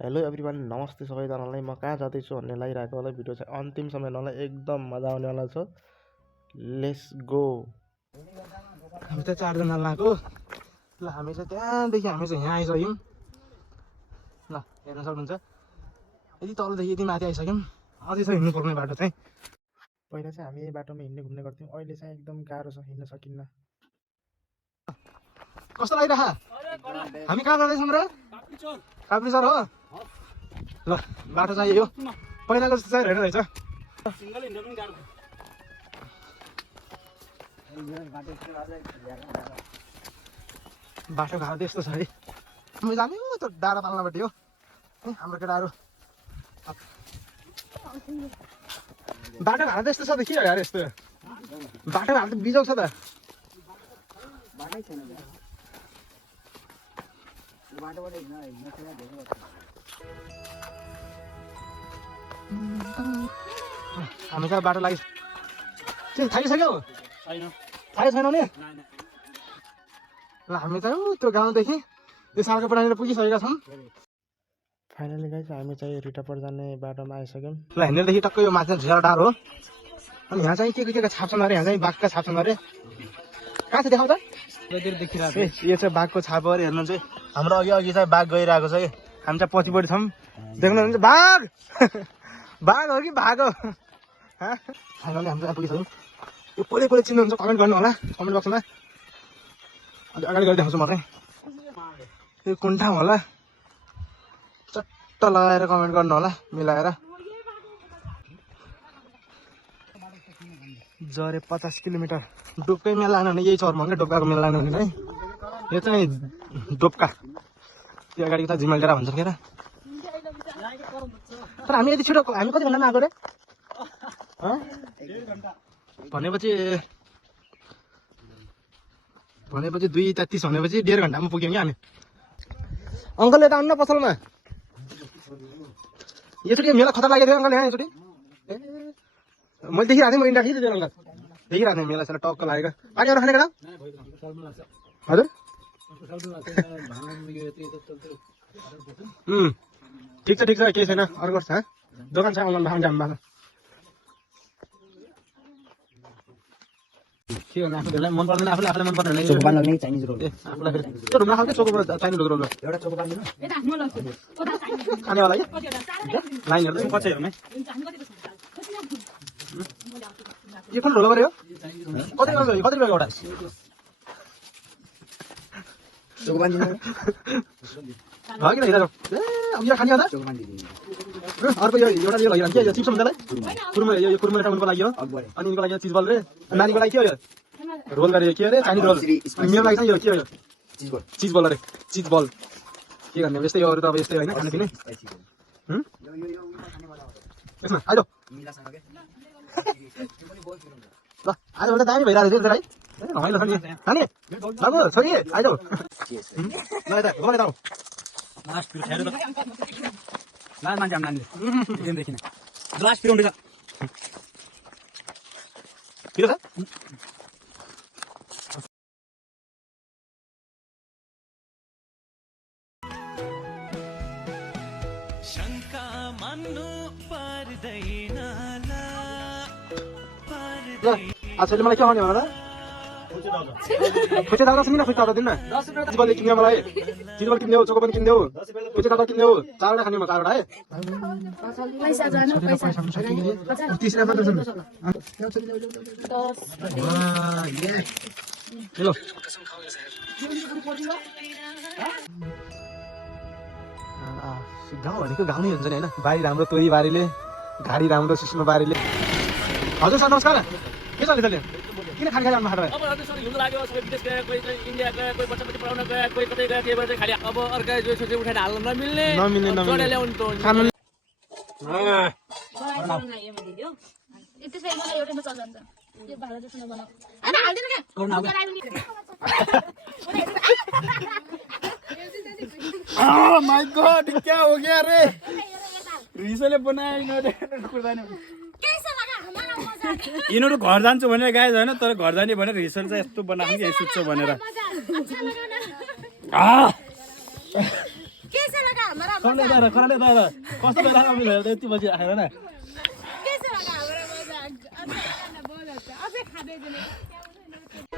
Hello everyone, नमस्ते सबैजनालाई। म कहाँ जाँदैछु भन्ने लागिरहेको होला। भिडियो चाहिँ अन्तिमसम्म हेर्नलाई एकदम मजा आउनेवाला छ। Let's go. हामी चाहिँ 4 जना लाग्यो। ल हामी चाहिँ त्यहाँदेखि हामी चाहिँ यहाँ आइसक्यौँ। ल हेर्न सक्नुहुन्छ, यति तलदेखि यति माथि आइसक्यौँ। अझै छ हिँड्नु पर्ने बाटो चाहिँ। पहिला चाहिँ हामी यही बाटोमा हिँड्ने घुम्ने गर्थ्यौँ, अहिले चाहिँ एकदम गाह्रो छ, हिँड्न सकिन्न। कस्तो लागिरह? हामी कहाँ जाँदैछौँ र? काप्री सर हो। ल बाटो चाहिँ यो पहिलाको जस्तो चाहिँ हेर्नु रहेछ। बाटो घाटो त्यस्तो छ है। हामी जाने हो त्यो डाँडा पाल्नापट्टि हो हाम्रो केटाहरू। बाटो घाटो त्यस्तो छ त के हो यार यस्तो? बाटो घाटो त बिजोग छ त। हामी कहाँ बाटो लागि थाकिसक्यो? थाहै छैन नि। ल हामी चाहिँ त्यो गाउँदेखि त्यो सालको पढाइले पुगिसकेका छौँ। फाइनली गाइस हामी चाहिँ रिटापर जाने बाटोमा आइसक्यौँ। ल हिँड्नेदेखि टक्कै यो माथि झ्याल डाँडो हो। अनि यहाँ चाहिँ के छाप्छन् अरे, यहाँ चाहिँ बाघका छाप्छन् अरे। कहाँ चाहिँ देखाउँछ? यो चाहिँ बाघको छाप अरे। हेर्नु चाहिँ हाम्रो अघि चाहिँ बाघ गइरहेको छ कि हामी चाहिँ पछिपट्टि छौँ। देख्नुहुन्छ बाघ? बाघ हो कि भाग हो? फाइनली हामी चाहिँ पुगिसक्यौँ। यो कसले चिन्नुहुन्छ कमेन्ट गर्नु होला कमेन्ट बक्समा। अलि अगाडि गएर देखाउँछु म चाहिँ। यो कुन ठाउँ होला चट्ट लगाएर कमेन्ट गर्नु होला मिलाएर। जरे 50 किलोमिटर डोपकै मेला लानु भने यही चौरमा क्या, डोपकाको मेला लानु भने है। यो चाहिँ डोपका, त्यो अगाडिको त झिमलडेरा भन्छ के र। तर हामी यति छिटो हामी कति घन्टामा आएको रे? भनेपछि 2:33 भनेपछि 1.5 घन्टामा पुग्यौँ क्या हामी। अङ्कल यता आउनु न पसलमा। यसोटि मेला खतरा लागेको थियो अङ्कल यहाँ यसोटि। ए मैले देखिरहेको थिएँ, म इन्डिया खिच्दै थिएँ अङ्कल, देखिरहेको थिएँ मेला सेला टक्क लागेको। पानी आएर खाने केटा? हजुर ठिक छ केही छैन, अर्को छ दोकान छ आउनु भाँडा के गर्नु। आफूलाई मन पर्दैन, आफूलाई मन पर्दैन। चोकोपान लाग्ने चाइनिज रोल आफूलाई फेरि त्यो ढुङ्गा खाऊ के चोकोपान चाइनिज रोल एउटा चोकोपान दिनु खानेवाला के लाइनहरु चाहिँ पछि हेर्नु है। यो कुन रोल गरे हो? कति रुपैयाँको एउटा चोकोपान दिनु हो कि हैन? ए अब यो खाने हो त चोकोपान दिनु। अर्को यो एउटा यो लगिरहन्छ के यो चिप्स हुन्छ कुर्मा, यो कुर्मा टाउनको लागि हो। अनि यिनको लागि चिज बल रे, नानीको लागि के हो यो रोल गरे के अरे चाइनिज रोल। मेरो लागि चाहिँ यो के हो यो चिज बल रे, चिज बल के गर्ने अब यस्तै हो। अरु त अब यस्तै हैन खाने पिने। यसमा आइलो ल आज एउटा दामी भइरहेको थियो है। ए रमाइलो छ नि खाने बाबु छोरी आइलो ल यता घुमाइ दाउ लास्ट पिरो खेर त लाल मान्छे हामी नानीले गेम देखिन लास्ट पिरो उठ्छ पिरो छ। शंका मान्नु पर्दैन ल आजले मलाई के खाने होला र? खुचे दादा सुन्नु न, खुचे दादा दिन्न 10 रुपैयाँ चिज बल किन्ने मलाई। चिज बल किन्देऊ, चोकोपान किन्देऊ, खुचे दादा किन्देऊ। 4 वटा खाने म 4 वटा है। पैसा जानु पैसा 30 रुपैयाँ मात्र छ। 10 हेलो गाउँ भनेको गाउँ नै हुन्छ नि हैन। बारी राम्रो तोरी बारीले, घाडी राम्रो सिस्नो बारीले। हजुर सर नमस्कार, के चल्दैछ? किन खान खान मात्र अब हजुर सर हिउँदो लाग्यो, सबै विदेश गए, कोही चाहिँ इन्डिया गए, कोही बच्चा बच्चा पढाउन गए, कोही कतै गए, त्यही भएर खाली अब अर्का जो सोचे उठाएर हाल्न नमिल्ने जोडे ल्याउनु त खानु। त्यसै मलाई एउटैमा चल्छ त्यो भाडा जस्तो नबनाऊ हैन हाल्दिन के ओह माय गॉड क्या हो गया रे? रिसले बनाए इन्होंने कुर्बानी कैसा लगा हमारा मजा? इन्होंने घर जान्छु भने गाइस हैन, तर घर जाने भनेर रिसल चाहिँ यस्तो बनाएको कि सुत्छ भनेर अच्छा लगा ना। कैसे लगा हमारा करने दे रहा कस्तो बेला आउने भयो यति बजी आएर न कैसे लगा हमारा मजाक अच्छा ना बहुत अच्छा अबे खा दे जने